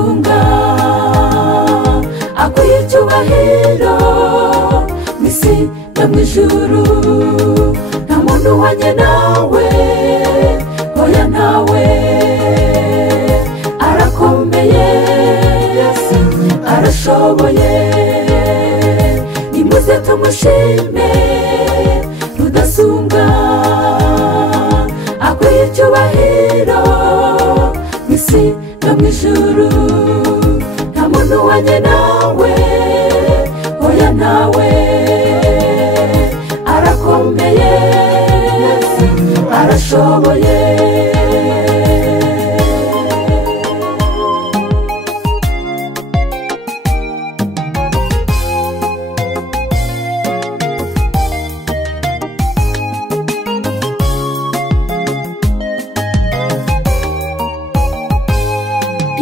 rudasumbwa akwiye icyubahiro mw'isi no mw'ijuru nta muntu uhwanye nawe oya ntawe arakomeye arashoboye nimuze tumushime rudasumbwa akwiye icyubahiro mw'isi no mw'ijuru nta muntu uhwanye nawe oya ntawe arakomeye arashoboye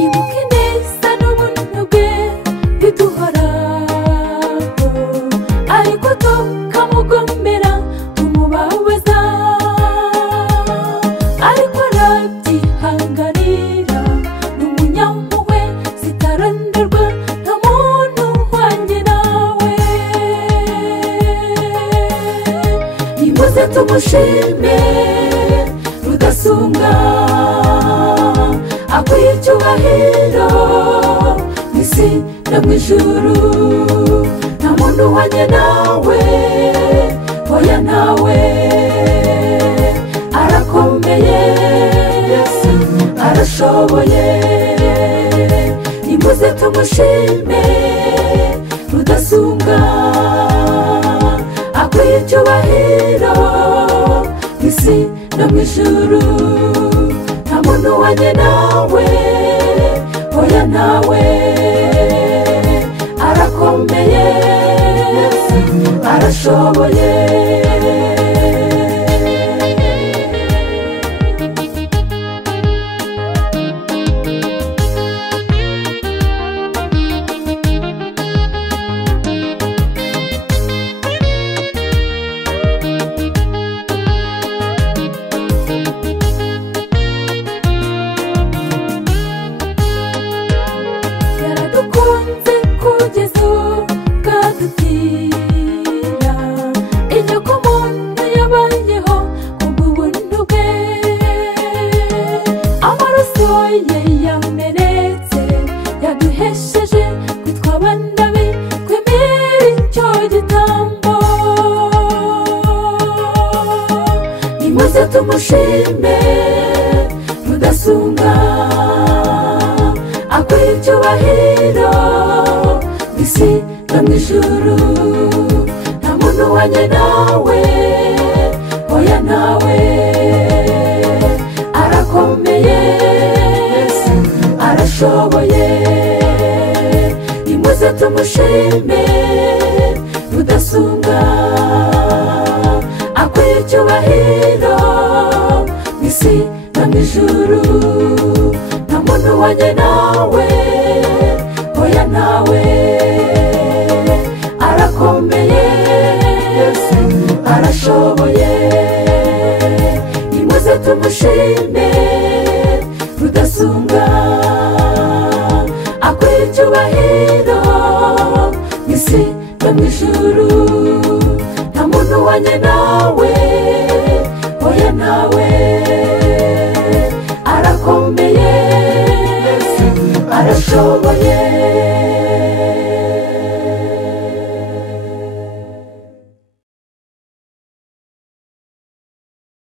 ibuke neza n'ubuntu bwe biduhoraho ariko tukamugomera tumubabaza ariko arabyihanganira n'umunyampuhwe zitarandarwa nta muntu uhwanye nawe nimuze tumushime rudasumbwa akwiye icyubahiro mw'isi no mw'ijuru nta muntu uhwanye nawe oya ntawe arakomeye arashoboye nimuze tumushime rudasumbwa akwiye icyubahiro mw'isi no mw'ijuru nta muntu uhwanye nawe oya ntawe arakomeye arashoboye yaradukunze kugeza ubwadutira iryo ko umuntu yabayeho kubw'ubuntu bwe amaraso ye yamenetse yaduhesheje kwitwa abana be twemera icyo gitambo nimuze tumushime rudasumbwa akwiye icyubahiro mw'isi no mw'ijuru nta muntu uhwanye nawe oya ntawe arakomeye arashoboye nimuze tumushime rudasumbwa akwiye icyubahiro mw'isi no mw'ijuru nta muntu uhwanye nawe oya ntawe arakomeye arashoboye nimuze tumushime rudasumbwa akwiye icyubahiro mw'isi no mw'ijuru nta muntu uhwanye nawe oya ntawe arakomeye arashoboye